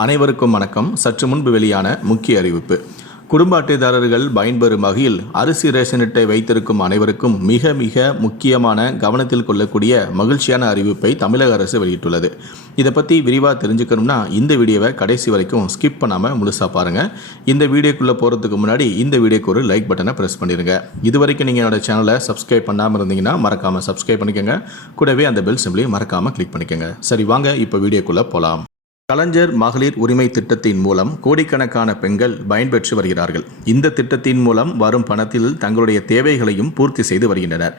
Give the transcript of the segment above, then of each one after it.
அனைவருக்கும் வணக்கம். சற்று முன்பு வெளியான முக்கிய அறிவிப்பு. குடும்ப அட்டைதாரர்கள் பயன்பெறும் வகையில் அரிசி ரேஷன் அட்டை வைத்திருக்கும் அனைவருக்கும் மிக மிக முக்கியமான கவனத்தில் கொள்ளக்கூடிய மகிழ்ச்சியான அறிவிப்பை தமிழக அரசு வெளியிட்டுள்ளது. இதை பற்றி விரிவாக தெரிஞ்சுக்கணும்னா இந்த வீடியோவை கடைசி வரைக்கும் ஸ்கிப் பண்ணாமல் முழுசாக பாருங்கள். இந்த வீடியோக்குள்ளே போகிறதுக்கு முன்னாடி இந்த வீடியோக்கு ஒரு லைக் பட்டனை ப்ரெஸ் பண்ணிடுங்க. இது வரைக்கும் நீங்கள் என்னோட சேனலை சப்ஸ்கிரைப் பண்ணாமல் இருந்தீங்கன்னா மறக்காமல் சப்ஸ்கிரைப் பண்ணிக்கோங்க. கூடவே அந்த பெல் சிம்பிளையும் மறக்காமல் கிளிக் பண்ணிக்கோங்க. சரி, வாங்க இப்போ வீடியோக்குள்ளே போகலாம். கலைஞர் மகளிர் உரிமை திட்டத்தின் மூலம் கோடிக்கணக்கான பெண்கள் பயன்பெற்று வருகிறார்கள். இந்த திட்டத்தின் மூலம் வரும் பணத்தில் தங்களுடைய தேவைகளையும் பூர்த்தி செய்து வருகின்றனர்.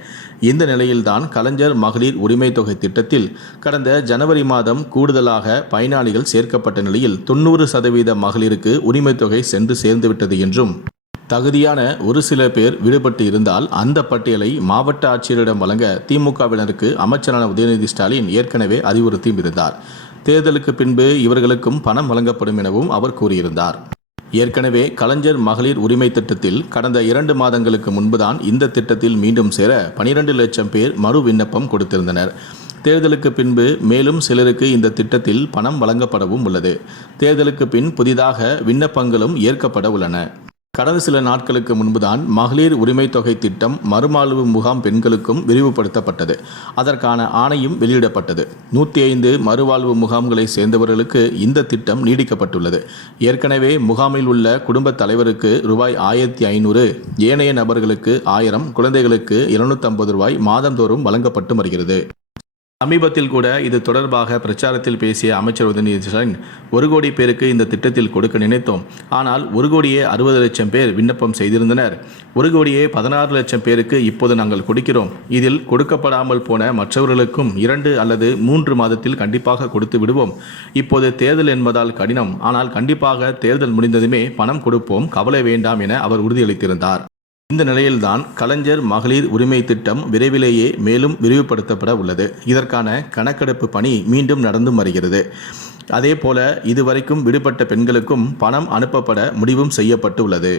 இந்த நிலையில்தான் கலைஞர் மகளிர் உரிமை தொகை திட்டத்தில் கடந்த ஜனவரி மாதம் கூடுதலாக பயனாளிகள் சேர்க்கப்பட்ட நிலையில் 90% மகளிருக்கு உரிமை தொகை சென்று சேர்ந்துவிட்டது என்றும், தகுதியான ஒரு சில பேர் விடுபட்டு இருந்தால் அந்த பட்டியலை மாவட்ட ஆட்சியரிடம் வழங்க திமுகவினருக்கு அமைச்சரான உதயநிதி ஸ்டாலின் ஏற்கனவே அறிவுறுத்தியும் இருந்தார். தேர்தலுக்கு பின்பு இவர்களுக்கும் பணம் வழங்கப்படும் எனவும் அவர் கூறியிருந்தார். ஏற்கனவே கலைஞர் மகளிர் உரிமை திட்டத்தில் கடந்த 2 மாதங்களுக்கு முன்புதான் இந்த திட்டத்தில் மீண்டும் சேர 12 லட்சம் பேர் மறு விண்ணப்பம் கொடுத்திருந்தனர். தேர்தலுக்கு பின்பு மேலும் சிலருக்கு இந்த திட்டத்தில் பணம் வழங்கப்படவும் உள்ளது. தேர்தலுக்கு பின் புதிதாக விண்ணப்பங்களும் ஏற்கப்பட உள்ளன. கடந்த சில நாட்களுக்கு முன்புதான் மகளிர் உரிமை தொகை திட்டம் மறுவாழ்வு முகாம் பெண்களுக்கும் விரிவுபடுத்தப்பட்டது. அதற்கான ஆணையும் வெளியிடப்பட்டது. 105 மறுவாழ்வு முகாம்களை சேர்ந்தவர்களுக்கு இந்த திட்டம் நீடிக்கப்பட்டுள்ளது. ஏற்கனவே முகாமில் உள்ள குடும்ப தலைவருக்கு ரூபாய் 1500, ஏனைய நபர்களுக்கு 1000, குழந்தைகளுக்கு 250 ரூபாய் மாதந்தோறும் வழங்கப்பட்டு வருகிறது. சமீபத்தில் கூட இது தொடர்பாக பிரச்சாரத்தில் பேசிய அமைச்சர் உதயநிதி ஸ்டாலின், 1 கோடி பேருக்கு இந்த திட்டத்தில் கொடுக்க நினைத்தோம். ஆனால் 1,60,00,000 லட்சம் பேர் விண்ணப்பம் செய்திருந்தனர். 1,16,00,000 லட்சம் பேருக்கு இப்போது நாங்கள் கொடுக்கிறோம். இதில் கொடுக்கப்படாமல் போன மற்றவர்களுக்கும் 2 அல்லது 3 மாதத்தில் கண்டிப்பாக கொடுத்து விடுவோம். இப்போது தேர்தல் என்பதால் கடினம், ஆனால் கண்டிப்பாக தேர்தல் முடிந்ததுமே பணம் கொடுப்போம், கவலை வேண்டாம் என அவர் உறுதியளித்திருந்தார். இந்த நிலையில்தான் கலைஞர் மகளிர் உரிமை திட்டம் விரைவிலேயே மேலும் விரிவுபடுத்தப்பட உள்ளது. இதற்கான கணக்கெடுப்பு பணி மீண்டும் நடந்து வருகிறது. அதேபோல இதுவரைக்கும் விடுபட்ட பெண்களுக்கும் பணம் அனுப்பப்பட முடிவும் செய்யப்பட்டு உள்ளது.